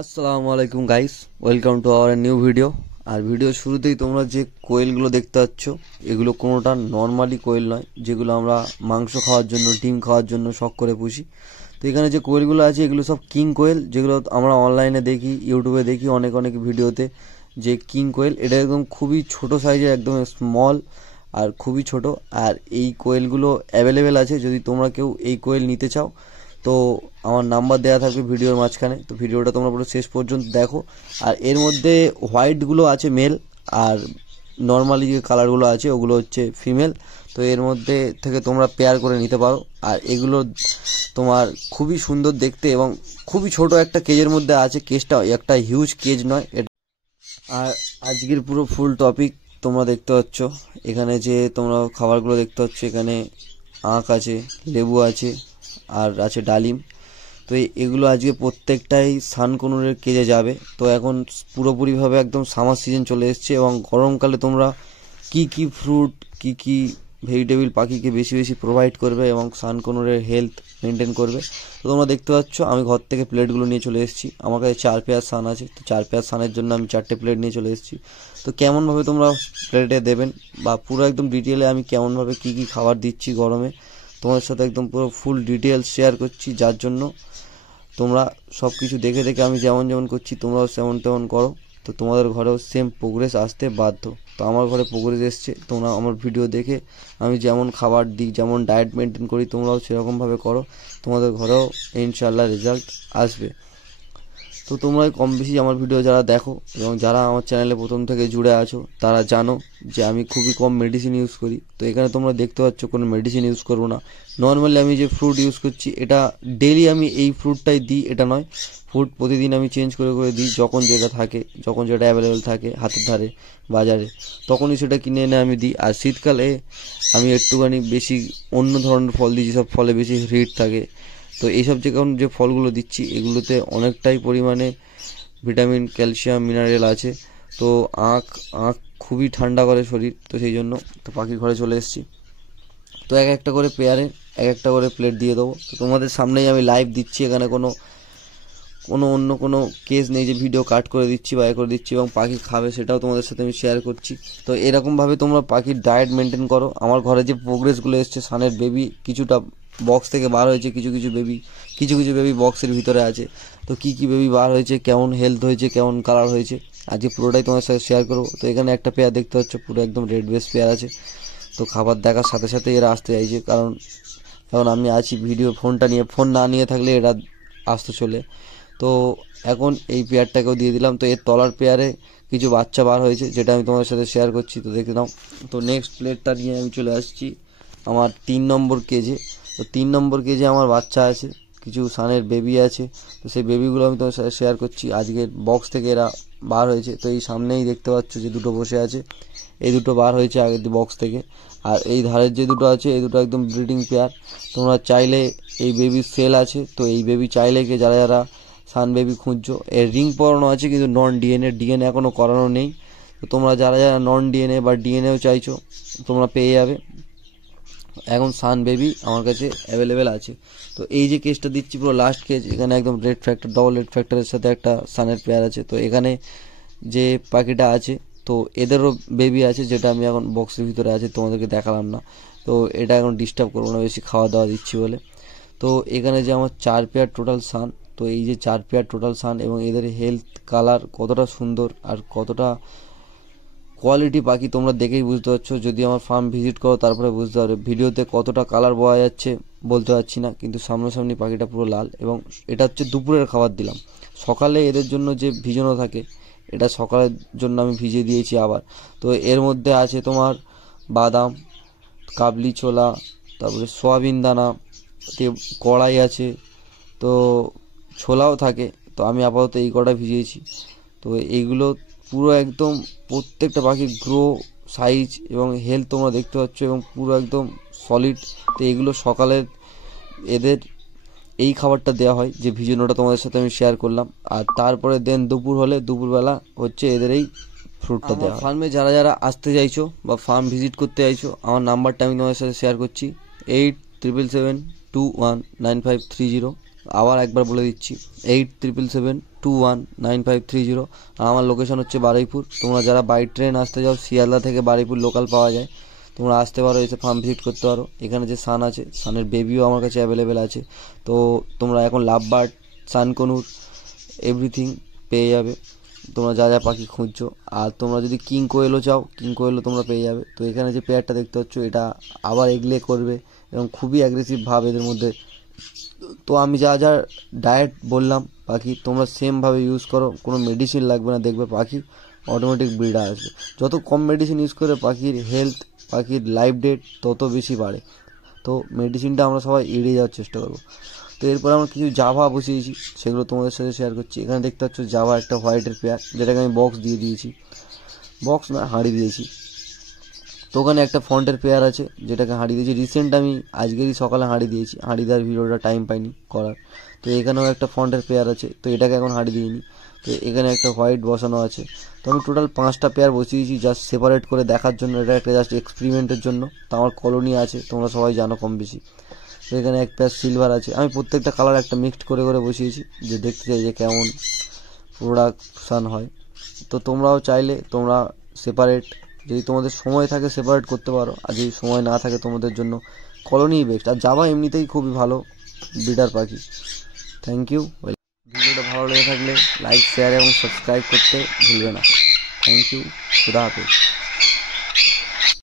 আসসালামু আলাইকুম guys, welcome to our new video. আর ভিডিও শুরুতেই তোমরা যে কোয়েলগুলো দেখতে পাচ্ছ, এগুলো কোনোটা নর্মালি কোয়েল নয়, যেগুলো আমরা মাংস খাওয়ার জন্য, ডিম খাওয়ার জন্য শখ করে পুষি। তো এখানে যে কোয়েলগুলো আছে এগুলো সব কিং কোয়েল, যেগুলো আমরা অনলাইনে দেখি, ইউটিউবে দেখি অনেক ভিডিওতে, যে কিং কোয়েল। এটা একদম খুবই ছোট সাইজের, একদম স্মল আর খুবই ছোট। আর এই কোয়েলগুলো অ্যাভেলেবেল আছে, যদি তোমরা কেউ এই কোয়েল নিতে চাও তো আমার নাম্বার দেওয়া থাকবে ভিডিওর মাঝখানে। তো ভিডিওটা তোমরা পুরো শেষ পর্যন্ত দেখো। আর এর মধ্যে হোয়াইটগুলো আছে মেল, আর নর্মালি যে কালারগুলো আছে ওগুলো হচ্ছে ফিমেল। তো এর মধ্যে থেকে তোমরা পেয়ার করে নিতে পারো। আর এগুলো তোমার খুবই সুন্দর দেখতে এবং খুবই ছোট একটা কেজের মধ্যে আছে। কেজটা একটা হিউজ কেজ নয় এটা। আর আজকের পুরো ফুল টপিক তোমরা দেখতে পাচ্ছ। এখানে যে তোমরা খাবারগুলো দেখতে পাচ্ছ, এখানে আখ আছে, লেবু আছে, আর আছে ডালিম। তো এগুলো আজকে প্রত্যেকটাই সানকনুরের কেজে যাবে। তো এখন পুরোপুরিভাবে একদম সামার সিজন চলে এসছে এবং গরমকালে তোমরা কি ফ্রুট, কি ভেজিটেবল পাখিকে বেশি প্রোভাইড করবে এবং সানকনুরের হেলথ মেনটেন করবে। তো তোমরা দেখতে পাচ্ছ আমি ঘর থেকে প্লেটগুলো নিয়ে চলে এসেছি। আমার কাছে 4 পেয়ার সান আছে, তো 4 পেয়ার সানের জন্য আমি 4টে প্লেট নিয়ে চলে এসেছি। তো কেমনভাবে তোমরা প্লেটে দেবেন বা পুরো একদম ডিটেলে আমি কেমনভাবে কি খাবার দিচ্ছি গরমে তোমাদের সাথে একদম পুরো ফুল ডিটেলস শেয়ার করছি, যার জন্য তোমরা সব কিছু দেখে আমি যেমন করছি তোমরাও তেমন করো। তো তোমাদের ঘরেও সেম প্রোগ্রেস আসতে বাধ্য। তো আমার ঘরে প্রোগ্রেস এসছে, তোমরা আমার ভিডিও দেখে আমি যেমন খাবার দিই, যেমন ডায়েট মেনটেন করি, তোমরাও সেরকমভাবে করো, তোমাদের ঘরেও ইনশাআল্লাহ রেজাল্ট আসবে। তো তোমরা কম বেশি আমার ভিডিও যারা দেখো এবং যারা আমার চ্যানেলে প্রথম থেকে জুড়ে আছো তারা জানো যে আমি খুবই কম মেডিসিন ইউজ করি। তো এখানে তোমরা দেখতে পাচ্ছ কোনো মেডিসিন ইউজ করবো না। নর্মালি আমি যে ফ্রুট ইউজ করছি, এটা ডেইলি আমি এই ফ্রুটটাই দিই এটা নয়, ফ্রুট প্রতিদিন আমি চেঞ্জ করে দিই। যখন যেটা থাকে, যখন যেটা অ্যাভেলেবেল থাকে হাতের ধারে বাজারে, তখনই সেটা কিনে এনে আমি দিই। আর শীতকালে আমি একটুখানি বেশি অন্য ধরনের ফল দিই, যেসব ফলে বেশি হিট থাকে। তো এইসব যে ফলগুলো দিচ্ছি এগুলোতে অনেকটাই পরিমাণে ভিটামিন, ক্যালসিয়াম, মিনারেল আছে। তো আখ খুবই ঠান্ডা করে শরীর, তো সেই জন্য তো পাখির ঘরে চলে এসেছি। তো একটা করে পেয়ারে একটা করে প্লেট দিয়ে দেবো। তো তোমাদের সামনেই আমি লাইভ দিচ্ছি, এখানে কোনো অন্য কোনো কেস নেই যে ভিডিও কাট করে দিচ্ছি বা করে দিচ্ছি এবং পাখি খাবে সেটাও তোমাদের সাথে আমি শেয়ার করছি। তো এরকমভাবে তোমরা পাখির ডায়েট মেনটেন করো। আমার ঘরে যে প্রোগ্রেসগুলো এসছে, সানের বেবি কিছুটা বক্স থেকে বার হয়েছে, কিছু বেবি বক্সের ভিতরে আছে। তো কি বেবি বার হয়েছে, কেমন হেলথ হয়েছে, কেমন কালার হয়েছে, আজকে পুরোটাই তোমার সাথে শেয়ার করবো। তো এখানে একটা পেয়ার দেখতে পাচ্ছ, পুরো একদম রেড বেস পেয়ার আছে। তো খাবার দেখার সাথে এরা আসতে চাইছে, কারণ এখন আমি আছি ভিডিও ফোনটা নিয়ে, ফোন না নিয়ে থাকলে এরা আসতে চলে। তো এখন এই পেয়ারটাকেও দিয়ে দিলাম। তো এর তলার পেয়ারে কিছু বাচ্চা বার হয়েছে, যেটা আমি তোমাদের সাথে শেয়ার করছি, তো দেখে নাও। তো নেক্সট প্লেটটা নিয়ে আমি চলে আসছি আমার 3 নম্বর কেজে। তো 3 নম্বর কেজে আমার বাচ্চা আছে, কিছু সানের বেবি আছে। তো সেই বেবিগুলো আমি তোমার সাথে শেয়ার করছি। আজকের বক্স থেকে এরা বার হয়েছে। তো এই সামনেই দেখতে পাচ্ছ যে দুটো বসে আছে, এই দুটো বার হয়েছে আগের বক্স থেকে। আর এই ধারের যে দুটো আছে এই দুটো একদম ব্রিডিং পেয়ার। তোমরা চাইলে এই বেবির সেল আছে, তো এই বেবি চাইলে যারা সান বেবি খুঁজছো, এর রিং পরানো আছে কিন্তু নন ডিএনএ এখনও করানো নেই। তো তোমরা যারা নন ডিএনএ বা ডিএনএও চাইছো তোমরা পেয়ে যাবে। এখন সান বেবি আমার কাছে অ্যাভেলেবেল আছে। তো এই যে কেসটা দিচ্ছি পুরো লাস্ট কেজ, এখানে একদম রেড ফ্যাক্টর, ডবল রেড ফ্যাক্টরের সাথে একটা সানের পেয়ার আছে। তো এখানে যে পাখিটা আছে তো এদেরও বেবি আছে, যেটা আমি এখন বক্সের ভিতরে আছে, তোমাদেরকে দেখালাম না। তো এটা এখন ডিস্টার্ব করবো না, বেশি খাওয়া দাওয়া দিচ্ছি বলে। তো এখানে যে আমার 4 পেয়ার টোটাল সান, তো এই যে 4 পেয়ার টোটাল সান এবং এদের হেলথ, কালার কতটা সুন্দর আর কতটা কোয়ালিটি পাখি তোমরা দেখেই বুঝতে পারছো। যদি আমার ফার্ম ভিজিট করো তারপরে বুঝতে পারবে। ভিডিওতে কতটা কালার বোঝা যাচ্ছে বলতে পারছি না, কিন্তু সামনাসামনি পাখিটা পুরো লাল। এবং এটা হচ্ছে দুপুরের খাবার দিলাম। সকালে এদের জন্য যে ভিজানো থাকে, এটা সকালের জন্য আমি ভিজিয়ে দিয়েছি আবার। তো এর মধ্যে আছে তোমার বাদাম, কাবলি ছোলা, তারপরে সয়াবিন দানা, কড়াই আছে, তো ছোলাও থাকে। তো আমি আপাতত এই কটা ভিজিয়েছি। তো এইগুলো পুরো একদম প্রত্যেকটা পাখির গ্রো, সাইজ এবং হেলথ তোমরা দেখতে পাচ্ছ এবং পুরো একদম সলিড। তো এগুলো সকালের এদের এই খাবারটা দেওয়া হয়, যে ভিজানোটা তোমাদের সাথে আমি শেয়ার করলাম। আর তারপরে দেন দুপুর হলে দুপুরবেলা হচ্ছে এদের এই ফ্রুটটা দেওয়া। ফার্মে যারা আসতে চাইছো বা ফার্ম ভিজিট করতে চাইছো, আমার নাম্বারটা আমি তোমাদের সাথে শেয়ার করছি, 8777219530। আবার একবার বলে দিচ্ছি, 8777 819530। আর আমার লোকেশন হচ্ছে বারুইপুর। তোমরা যারা বাই ট্রেন আসতে যাও, শিয়ালদা থেকে বারুইপুর লোকাল পাওয়া যায়, তোমরা আসতে পারো, এসে ফার্ম ভিজিট করতে পারো। এখানে যে সান আছে, সানের বেবিও আমার কাছে অ্যাভেলেবেল আছে। তো তোমরা এখন লাভ বার্ড, সানকনুর এভরিথিং পেয়ে যাবে, তোমরা যা যা পাখি খুঁজছো। আর তোমরা যদি কিং কোয়েলও চাও, কিং কোয়েলও তোমরা পেয়ে যাবে। তো এখানে যে পেয়ারটা দেখতে পাচ্ছ, এটা আবার এগলে করবে এবং খুবই অ্যাগ্রেসিভ ভাব এদের মধ্যে। তো আমি যা যা ডায়েট বললাম পাখি, তোমরা সেমভাবে ইউজ করো, কোনো মেডিসিন লাগবে না, দেখবে পাখি অটোমেটিক ব্রিডার আসবে। যত কম মেডিসিন ইউজ করে পাখির হেলথ, পাখির লাইফ ডেট তত বেশি বাড়ে। তো মেডিসিনটা আমরা সবাই এড়িয়ে যাওয়ার চেষ্টা করবো। তো এরপর আমরা কিছু জাভা বসিয়েছি, সেগুলো তোমাদের সাথে শেয়ার করছি। এখানে দেখতে পাচ্ছ জাভা একটা হোয়াইটের পেয়ার, যেটাকে আমি বক্স দিয়ে দিয়েছি, বক্স না হাঁড়ি দিয়েছি। তো ওখানে একটা ফন্টের পেয়ার আছে, যেটাকে হাঁড়ি দিয়েছি। রিসেন্ট আমি আজকেরই সকালে হাঁড়ি দিয়েছি, হাঁড়ি দেওয়ার ভিডিওটা টাইম পাইনি করার। তো এখানেও একটা ফন্টের পেয়ার আছে, তো এটাকে এখন হাঁড়ি দিইনি। তো এখানে একটা হোয়াইট বসানো আছে। তো আমি টোটাল 5টা পেয়ার বসিয়েছি, জাস্ট সেপারেট করে দেখার জন্য। এটা একটা জাস্ট এক্সপেরিমেন্টের জন্য। তো আমার কলোনি আছে, তোমরা সবাই জানো কম বেশি। তো এখানে এক পেয়ার সিলভার আছে। আমি প্রত্যেকটা কালার একটা মিক্সড করে করে বসিয়েছি, যে দেখতে চাই যে কেমন প্রোডাকশান হয়। তো তোমরাও চাইলে তোমরা সেপারেট, যদি তোমাদের সময় থাকে সেপারেট করতে পারো, আর যদি সময় না থাকে তোমাদের জন্য কলোনি বেস্ট। আর জাভা এমনিতেই খুবই ভালো ব্রিডার পাখি। Thank you. ভিডিওটা ভালো লেগে থাকলে লাইক, শেয়ার এবং সাবস্ক্রাইব করতে ভুলবে না। Thank you. খুদা হাফেজ।